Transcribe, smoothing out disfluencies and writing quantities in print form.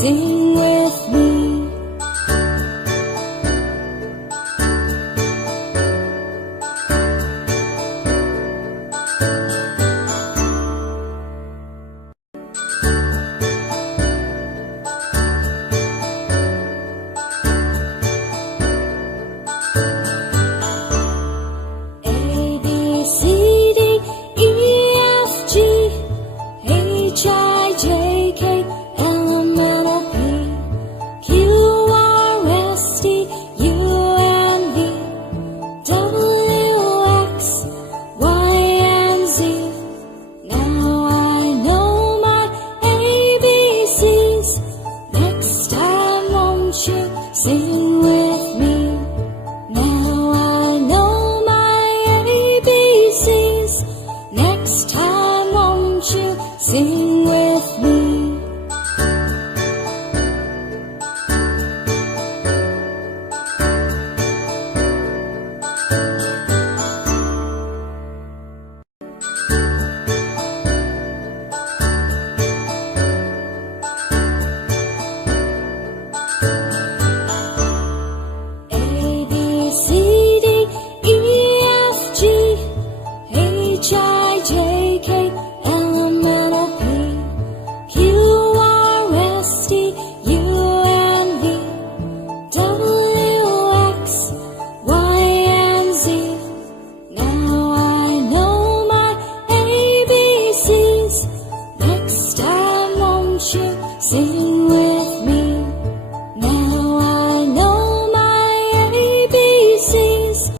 Sing with me. A, B, C, D, E, F, G, H, I, J, K, L, M, N, O, P, Q, R, S, T, U, and V, W, X, Y, and Z. Now I know my ABCs. Next time won't you sing with me? Now I know my ABCs. Next time won't you sing with me? A, B, C, D, E, F, G, H, I, J, K, L, M, N, O, P, Q, R, S, T, U, and V, W, X, Y, and Z. Now I know my ABCs. Next time won't you sing